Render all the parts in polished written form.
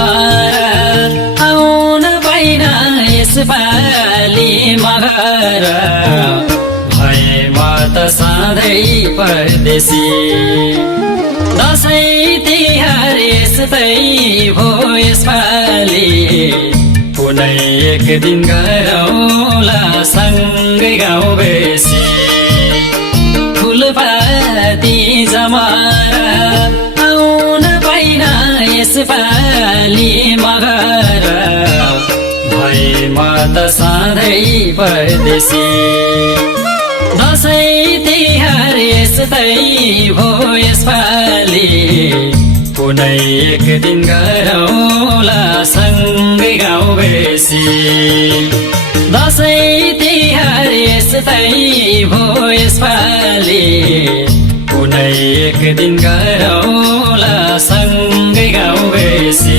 जमारा आउन पाइन यसपालि मगर भए म त सधैँ परदेशी दशैँ तिहार यस्तै भो यसपालि कुनै एक दिन गरौँला सँगै गाउँ बेसी फुलपाती जमारा आउन पाइन यसपालि मगर भए म त सधैँ परदेशी दशैँ तिहार यस्तै भो यसपालि कुनै एक दिन गरौँला सँगै गाउँ बेसी दशैँ तिहार यस्तै भो यसपालि कुनै एक दिन गरौँला सँगै गाउँ बेसी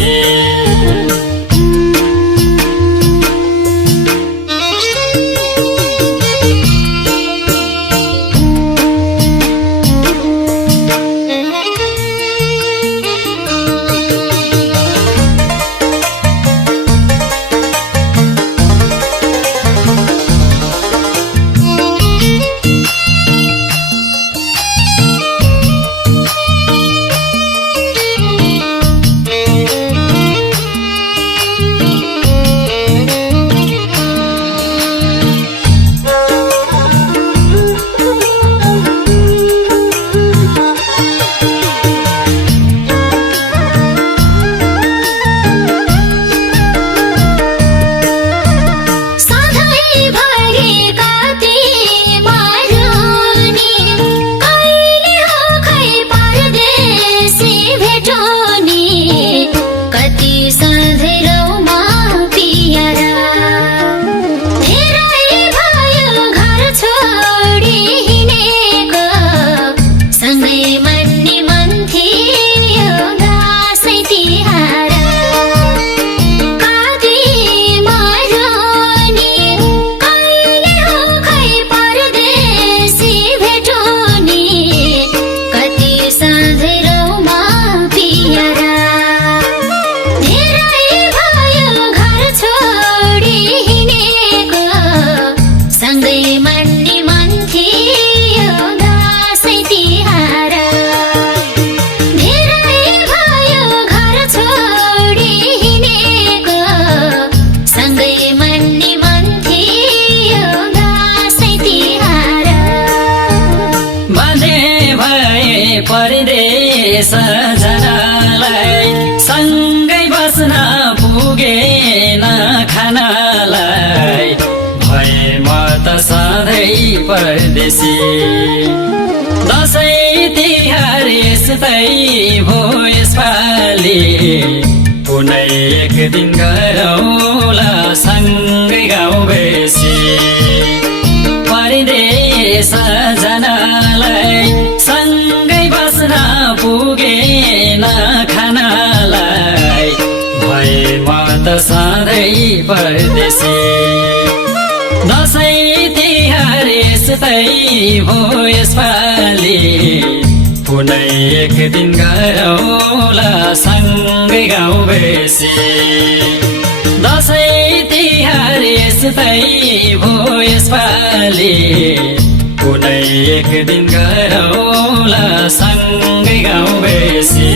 परदेश जनालाई सँगै बस्न पुगेन खानालाई भए म त सधैँ परदेशी दशैँ तिहार यस्तै भो यसपालि कुनै एक दिन गरौँला सँगै गाउँ बेसी परदेश जनालाई सँगै बस्न पुगेन खानालाई भए म त सधैँ परदेशी दशैँ तिहार यस्तै भो यसपालि कुनै एक दिन गरौँला सँगै गाउँ बेसी दशैँ तिहार यस्तै भो यसपालि कुनै एक दिन गरौँला सँगै गाउँ बेसी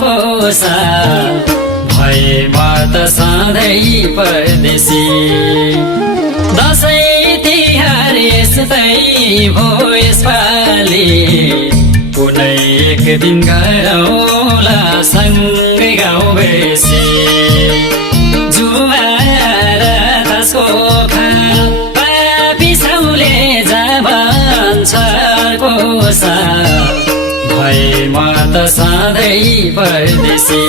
संसारको साथ भए म त सधैँ परदेशी दसैँ तिहार यस्तै भो यसपालि कुनै एक दिन गरौँला सँगै गाउँ बेसी जुवा र तसको खाल पापी साउले जाभन्छको साथ भए म त सधैँ परदेशी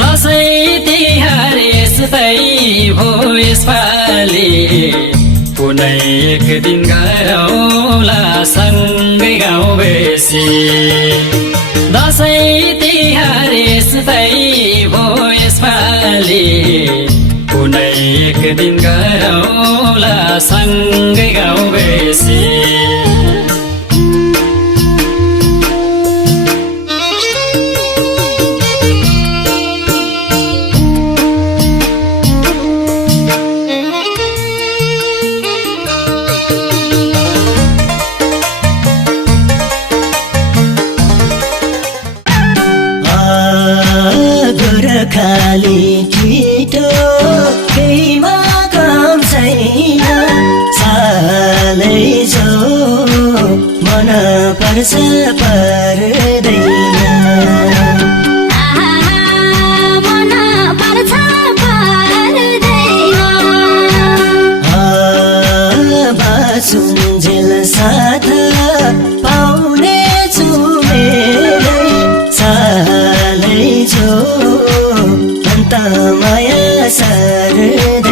दसैँ तिहार यस्तै भो यसपालि कुनै एक दिन गरौँला सँगै गाउँ बेसी दसैँ तिहार यस्तै भो यसपालि कुनै एक दिन गरौँला सँगै गाउँ बेसी खाली छिटो केहीमा काम छैन सालै जो मन पर्छ पर्दैन बाँचुन्जेल साथ पाउने छु मेरै सालै जो अन्त माया सर्दैन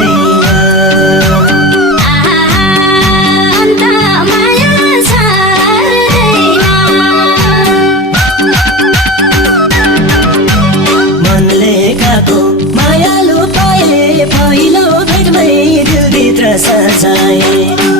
मनले खाएको मायालु पाए पहिलो भेटमै दिलभित्र सजाए